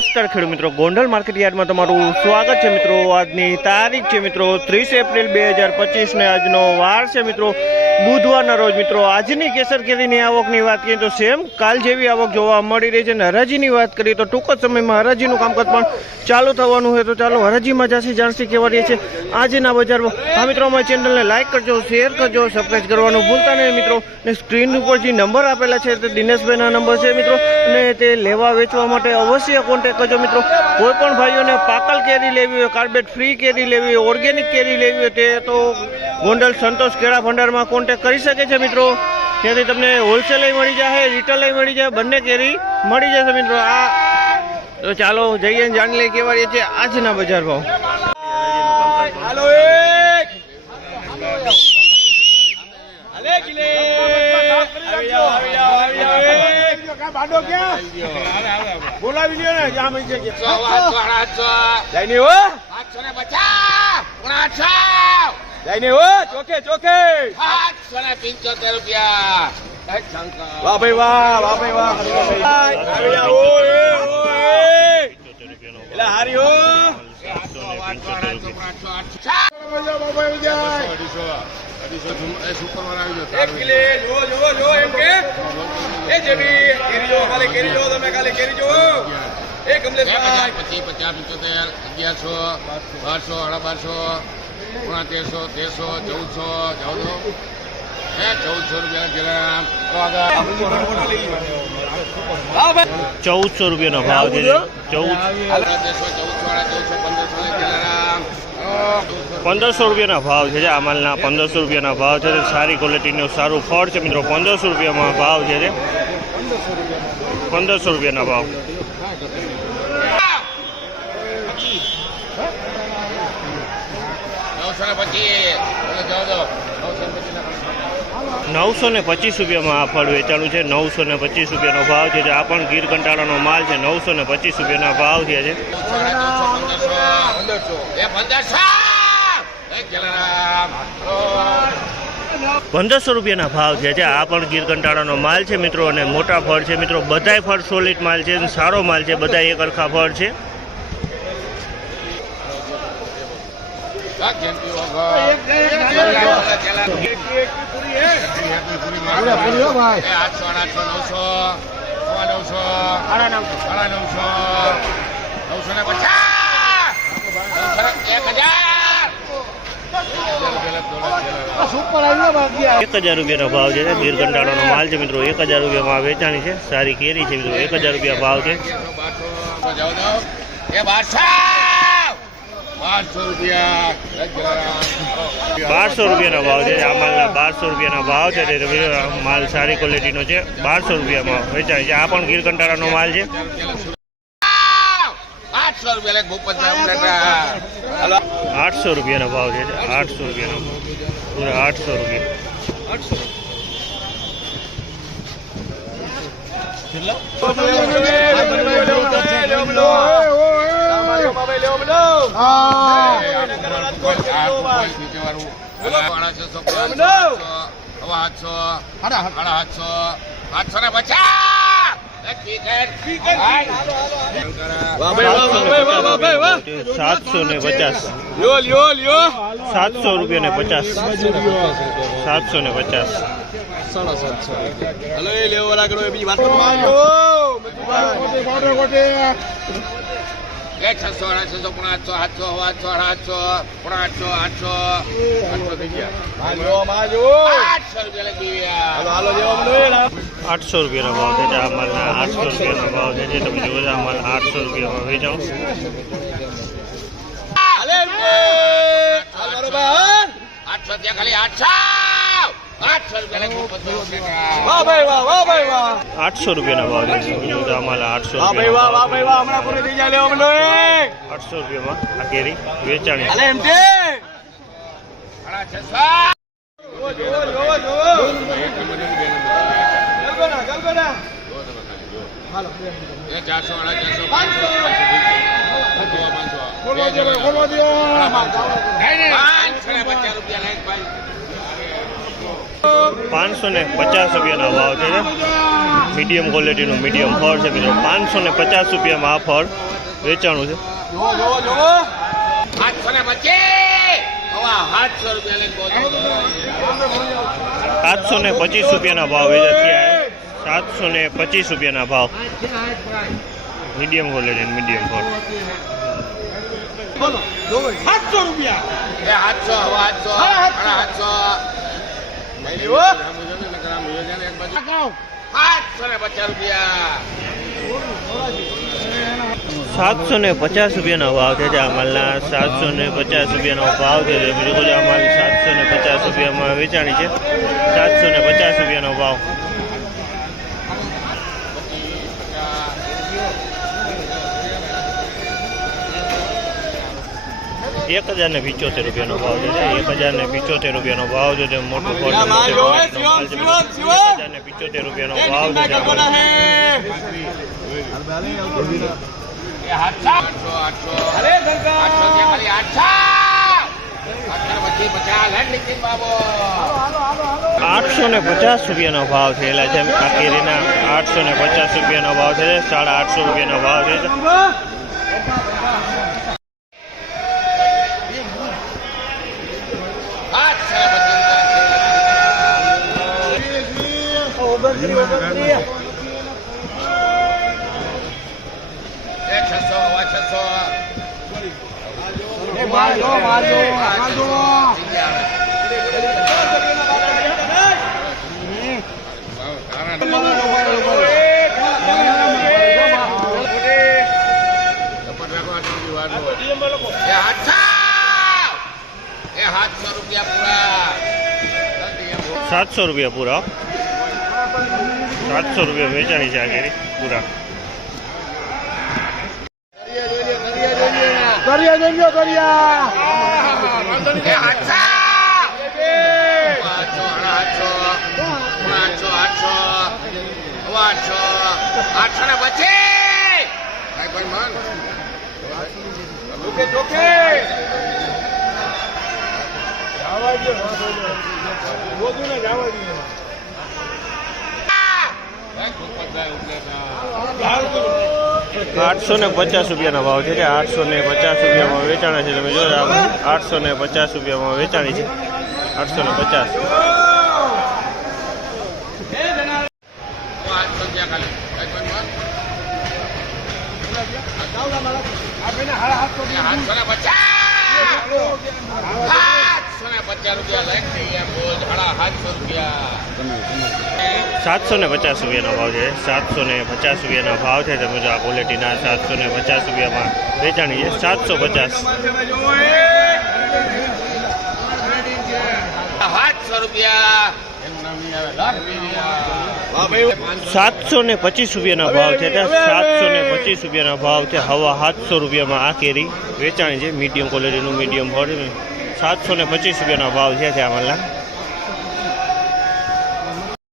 નમસ્કાર ખેડૂત મિત્રો. ગોંડલ માર્કેટ યાર્ડમાં તમારું સ્વાગત છે મિત્રો. આજની તારીખ છે મિત્રો ત્રીસ એપ્રિલ બે હજાર પચીસને આજનો વાર છે મિત્રો. બુધવારના રોજ મિત્રો આજની કેસર કેરીની આવકની વાત કરીએ તો સેમ કાલ જેવી આવક જોવા મળી રહી છે અને હરાજીની વાત કરીએ તો ટૂંક જ સમયમાં હરાજીનું કામકાજ પણ ચાલુ થવાનું હોય તો ચાલો હરાજીમાં જાસી જાણસી રહી છે આજના બજારમાં. આ મિત્રો, અમારી ચેનલને લાઇક કરજો, શેર કરજો સબસ્ક્રાઈબ કરવાનું ભૂલતા નહીં મિત્રો. ને સ્ક્રીન ઉપર જે નંબર આપેલા છે તે દિનેશભાઈના નંબર છે મિત્રો. અને તે લેવા વેચવા માટે અવશ્ય કોન્ટેક કરજો મિત્રો કોઈ પણ ભાઈઓને પાકલ કેરી લેવી હોય કાર્બેટ ફ્રી કેરી લેવી હોય ઓર્ગેનિક કેરી લેવી હોય તે તો ગોંડલ સંતોષ કેળા ભંડારમાં કોન્ટેક કરી શકે છે મિત્રો ત્યાંથી તમને હોલસેલ મળી જાય રિટેલ મળી જાય બંને કેરી મળી જશે મિત્રો આ તો ચાલો જઈએ જાણી લઈએ કેવા છે આજના બજાર ભાવ હાલો એક એક બાડો ક્યાં? બોલાવી લ્યો ને જામ છે કે જઈને હો. જઈને હો ચોકે ચોકે વાહ ભાઈ વાહ વાહ ભાઈ વાહ. આવી જાઓ ઓય ઓય એટલે હારી હો. અગિયારસો બારસો સાડા બારસો પોણા તેરસો તેરસો ચૌદસો ચૌદસો ચૌદસો રૂપિયાનો ભાવ છે. ચૌદ પંદરસો રૂપિયાના ભાવ છે આ માલના પંદરસો રૂપિયાના ભાવ છે. સારી ક્વોલિટીનું સારું ફળ છે મિત્રો. પંદરસો રૂપિયામાં ભાવ છે પંદરસો રૂપિયાના ભાવ. નવસો ને પચીસ ચૌદો નવસો ને પચીસ નવસો ને પચીસ રૂપિયામાં આ ફળ વેચાણું છે. નવસો ને પચીસ રૂપિયાનો ભાવ છે. આ પણ ગીર કંટાળાનો માલ છે, નવસો ને પચીસ રૂપિયાના ભાવ થયા છે. પંદરસો રૂપિયાના ભાવ થયા છે. આ પણ ગીર કંટાળાનો માલ છે, મિત્રો, અને મોટા ફળ છે, મિત્રો. બધાય ફળ સોલિડ માલ છે, સારો માલ છે બધા એક અરખા ફળ છે. એક હજાર એક હજાર રૂપિયાનો ભાવ છે ગીર કંટાળાનો માલ છે મિત્રો. એક હજાર રૂપિયામાં વેચાણી છે, સારી કેરી છે મિત્રો. એક હજાર રૂપિયા ભાવ છે. બારસો રૂપિયાનો ભાવ છે આ માલના બારસો રૂપિયાના ભાવ છે તે માલ સારી ક્વોલિટીનો છે બારસો રૂપિયામાં વેચાય છે. આ પણ ગીર કંટાળાનો માલ છે. આઠસો રૂપિયાનો ભાવ છે આઠસો રૂપિયાનો. પૂરા આઠસો રૂપિયા. આઠસો. આઠસો ને પચાસ સાતસો ને પચાસ. લ્યો લ્યો લ્યો. સાતસો રૂપિયા ને પચાસ. સાતસો ને પચાસ. હલો એ લેવો લાગડો બીજી વાત એક છસો અઢારસો પોણા આઠસો આઠસો આઠસો આઠસો પોણા આઠસો આઠસો આઠસો થઈ ગયા આઠસો રૂપિયા આઠસો રૂપિયાનો ભાવ છે આ માલના આઠસો રૂપિયાનો ભાવ છે જે તમે જોયો આ માલ આઠસો રૂપિયામાં હાલે આઠસો ત્યાં ખાલી આઠસો આઠસો રૂપિયા લે વાહ ભાઈ વાહ વાહ ભાઈ વાહ આઠસો રૂપિયાના ભાવ છે માલ આઠસો આઠસો રૂપિયામાં આ કેરી વેચાણી ચારસો ચારસો પાંચસો પાંચસો રૂપિયા લે ભાઈ પાંચસો ને પચાસ રૂપિયાના ભાવ છે. મીડિયમ ક્વોલિટીનું મીડિયમ ફળ છે મિત્રો. પાંચસો ને પચાસ રૂપિયામાં આ ફળ વેચાણું છે. સાતસો ને પચીસ રૂપિયાના ભાવ વેચા થયા સાતસો ને પચીસ રૂપિયાના ભાવ. મીડિયમ ક્વોલિટી મીડિયમ ફળ. સાતસો રૂપિયા. સાતસો સાતસો. હવા સાતસો ને પચાસ રૂપિયાનો ભાવ જે આ માલના સાતસો ને પચાસ રૂપિયાનો ભાવ જે બીજું કોઈ આ માલ સાતસો ને પચાસ રૂપિયામાં વેચાણી છે. સાતસો ને પચાસ રૂપિયાનો ભાવ. એક હજાર ને પિચોતેર રૂપિયાનો ભાવ છે એક હજાર ને પિચોતેર રૂપિયાનો ભાવ છે જે મોટું ફળ આ માલ છે. જોવે, માલ છે. શિવમ, શિવમ, શિવમ. એક હજાર ને પિચોતેર રૂપિયાનો એ ભાવ છે નિકિતા જે આ કરવાના માલ. હે એ આઠસો આઠસો આઠસો અરે સરકાર આઠસો ત્યાં ખાલી આઠસો આઠસો ને પચીસ પચાસ હેડ નીતિન બાબુ આઠસો ને પચાસ રૂપિયાનો ભાવ થયેલા છે આ કેરીના આઠસો ને પચાસ રૂપિયાનો ભાવ છે સાડા આઠસો રૂપિયાનો ભાવ છે આઠસો ને પચીસ એ છસો હવા છસો એ માલ જો માલ જો એ આઠસો એ આઠસો રૂપિયા પૂરા. સાતસો રૂપિયા પૂરા. સાતસો રૂપિયા વેચાણી છે આ કેરી પૂરા. કર્યા આઠસો આઠસો ને પછી ભાઈ ભાઈ મન જોકે જોકે જવા દો રોજુ ને જવા દો આઠસો ને પચાસ રૂપિયાના ભાવ છે આઠસો ને પચાસ રૂપિયામાં વેચાણા છે. તમે જોયો આઠસો ને પચાસ રૂપિયામાં વેચાણી છે. આઠસો ને પચાસ. હાથ સાતસો ને પચાસ રૂપિયાનો ભાવ છે. સાતસો ને પચાસ રૂપિયાનો ભાવ છે. તમે જો આ ક્વોલિટીના સાતસો ને પચાસ રૂપિયામાં વેચાણી છે. સાતસો પચાસ. રૂપિયા રૂપિયા. સાતસો ને પચીસ રૂપિયાના ભાવ છે. સાતસો ને પચીસ રૂપિયાના ભાવ છે. હવા સાતસો રૂપિયામાં આ કેરી વેચાણી છે. મીડિયમ ક્વોલિટીનું મીડિયમ ફળ સાતસો ને પચીસ રૂપિયાનો ભાવ છે ત્યાં માલના